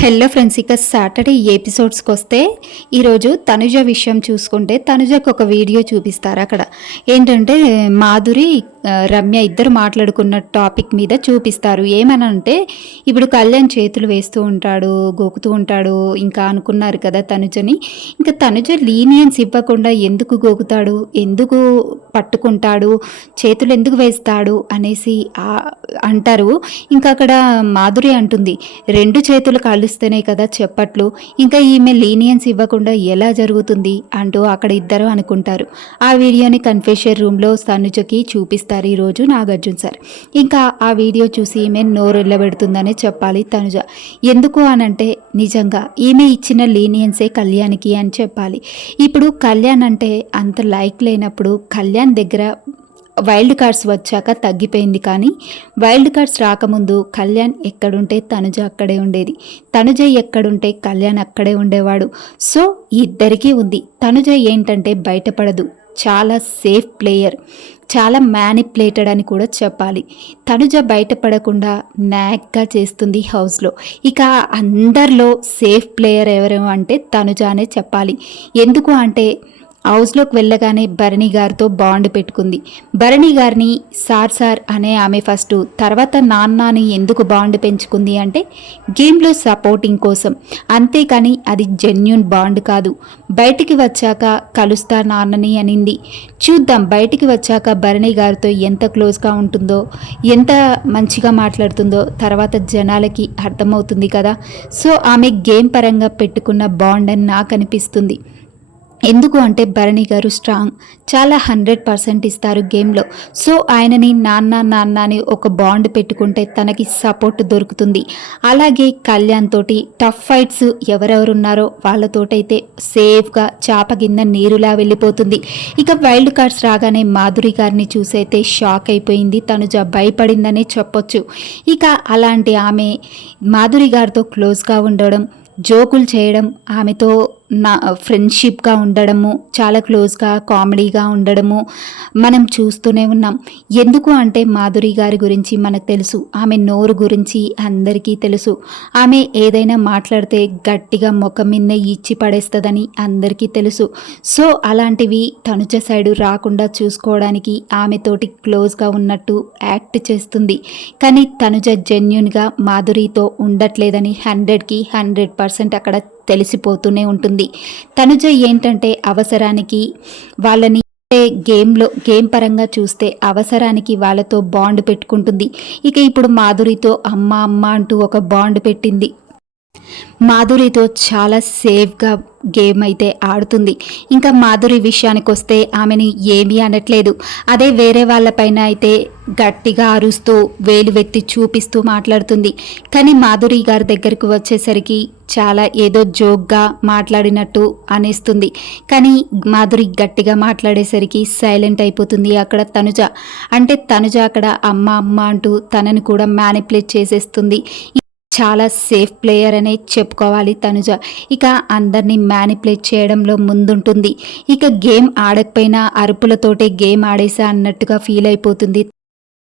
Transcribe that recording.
Hello friends ఇక Saturday ఎపిసోడ్స్కి వస్తే ఈరోజు తనుజ విషయం చూసుకుంటే తనుజకు ఒక వీడియో చూపిస్తారు అక్కడ. ఏంటంటే మాధురి రమ్య ఇద్దరు మాట్లాడుకున్న టాపిక్ మీద చూపిస్తారు. ఏమనంటే ఇప్పుడు కళ్యాణ్ చేతులు వేస్తూ ఉంటాడు గోకుతూ ఉంటాడు ఇంకా అనుకున్నారు కదా తనుజని. ఇంకా తనుజ లీనియన్స్ ఇవ్వకుండా ఎందుకు గోకుతాడు? ఎందుకు పట్టుకుంటాడు? చేతులు ఎందుకు వేస్తాడు? అనేసి అంటారు. ఇంకా అక్కడ మాధురి అంటుంది రెండు చేతులు కలుస్తేనే కదా చెప్పట్లు. ఇంకా ఈమె లీనియన్స్ ఇవ్వకుండా ఎలా జరుగుతుంది? అంటూ అక్కడ ఇద్దరు అనుకుంటారు. ఆ వీడియోని కన్ఫెషన్ రూమ్లో తనుజకి చూపిస్తారు. ఈరోజు నాగార్జున సార్. ఇంకా ఆ వీడియో చూసి ఈమె నోరెళ్ళబెడుతుందనే చెప్పాలి తనుజ. ఎందుకు అనంటే నిజంగా ఈమె ఇచ్చిన లీనియన్సే కళ్యాణ్కి అని చెప్పాలి. ఇప్పుడు కళ్యాణ్ అంటే అంత లైక్ లేనప్పుడు కళ్యాణ్ దగ్గర వైల్డ్ కార్డ్స్ వచ్చాక తగ్గిపోయింది కానీ వైల్డ్ కార్డ్స్ రాకముందు కళ్యాణ్ ఎక్కడుంటే తనుజ అక్కడే ఉండేది. తనుజ ఎక్కడుంటే కళ్యాణ్ అక్కడే ఉండేవాడు. సో ఇద్దరికీ ఉంది. తనుజ ఏంటంటే బయటపడదు. చాలా సేఫ్ ప్లేయర్ చాలా మ్యానిపులేటెడ్ అని కూడా చెప్పాలి. తనుజ బయటపడకుండా నాగ్గా చేస్తుంది హౌస్లో ఇక అందరిలో సేఫ్ ప్లేయర్ ఎవరు అంటే తనుజ అనే చెప్పాలి. ఎందుకు అంటే హౌస్లోకి వెళ్ళగానే భరణి గారితో బాండ్ పెట్టుకుంది. భరణి గారిని సార్ సార్ అనే ఆమె ఫస్ట్ తర్వాత నాన్నని ఎందుకు బాండ్ పెంచుకుంది అంటే గేమ్లో సపోర్టింగ్ కోసం. అంతేకాని అది జెన్యున్ బాండ్ కాదు. బయటికి వచ్చాక కలుస్తా నాన్నని అనింది. చూద్దాం బయటికి వచ్చాక భరణి గారితో ఎంత క్లోజ్గా ఉంటుందో ఎంత మంచిగా మాట్లాడుతుందో తర్వాత జనాలకి అర్థమవుతుంది కదా. సో ఆమె గేమ్ పరంగా పెట్టుకున్న బాండ్ అని నాకు అనిపిస్తుంది. ఎందుకు అంటే భరణి గారు స్ట్రాంగ్ చాలా హండ్రెడ్ పర్సెంట్ ఇస్తారు గేమ్లో సో ఆయనని నాన్న నాన్న అని ఒక బాండ్ పెట్టుకుంటే తనకి సపోర్ట్ దొరుకుతుంది. అలాగే కళ్యాణ్ తోటి టఫ్ ఫైట్స్ ఎవరెవరున్నారో వాళ్ళతోటైతే సేఫ్గా చాప కింద నీరులా వెళ్ళిపోతుంది. ఇక వైల్డ్ కార్డ్స్ రాగానే మాధురి గారిని చూసైతే షాక్ అయిపోయింది. తనుజ భయపడిందనే చెప్పొచ్చు. ఇక అలాంటి ఆమె మాధురి గారితో క్లోజ్గా ఉండడం జోకులు చేయడం ఆమెతో నా ఫ్రెండ్షిప్గా ఉండడము చాలా క్లోజ్గా కామెడీగా ఉండడము మనం చూస్తూనే ఉన్నాం. ఎందుకు అంటే మాధురి గారి గురించి మనకు తెలుసు. ఆమె నోరు గురించి అందరికీ తెలుసు. ఆమె ఏదైనా మాట్లాడితే గట్టిగా ముఖం మీద ఇచ్చి పడేస్తుందని అందరికీ తెలుసు. సో అలాంటివి తనుజ సైడు రాకుండా చూసుకోవడానికి ఆమెతోటి క్లోజ్గా ఉన్నట్టు యాక్ట్ చేస్తుంది. కానీ తనుజ జెన్యున్గా మాధురితో ఉండట్లేదని హండ్రెడ్కి హండ్రెడ్ పర్సెంట్ అక్కడ తెలిసిపోతూనే ఉంటుంది. తనుజ ఏంటంటే అవసరానికి వాళ్ళని గేమ్లో గేమ్ పరంగా చూస్తే అవసరానికి వాళ్ళతో బాండ్ పెట్టుకుంటుంది. ఇక ఇప్పుడు మాధురితో అమ్మ అమ్మ అంటూ ఒక బాండ్ పెట్టింది. మాధురితో చాలా సేఫ్గా గేమ్ అయితే ఆడుతుంది. ఇంకా మాధురి విషయానికి వస్తే ఆమెని ఏమీ అనట్లేదు. అదే వేరే వాళ్ళపైన అయితే గట్టిగా అరుస్తూ వేలు వెత్తి చూపిస్తూ మాట్లాడుతుంది. కానీ మాధురి గారి దగ్గరకు వచ్చేసరికి చాలా ఏదో జోక్గా మాట్లాడినట్టు అనేస్తుంది. కానీ మాధురి గట్టిగా మాట్లాడేసరికి సైలెంట్ అయిపోతుంది అక్కడ తనుజ. అంటే తనుజ అక్కడ అమ్మ అమ్మ అంటూ తనని కూడా మ్యానిపులేట్ చేసేస్తుంది. చాలా సేఫ్ ప్లేయర్ అనే చెప్పుకోవాలి తనుజ. ఇక అందరినీ మ్యానిపులేట్ చేయడంలో ముందుంటుంది. ఇక గేమ్ ఆడకపోయినా అరుపులతోటే గేమ్ ఆడేసా అన్నట్టుగా ఫీల్ అయిపోతుంది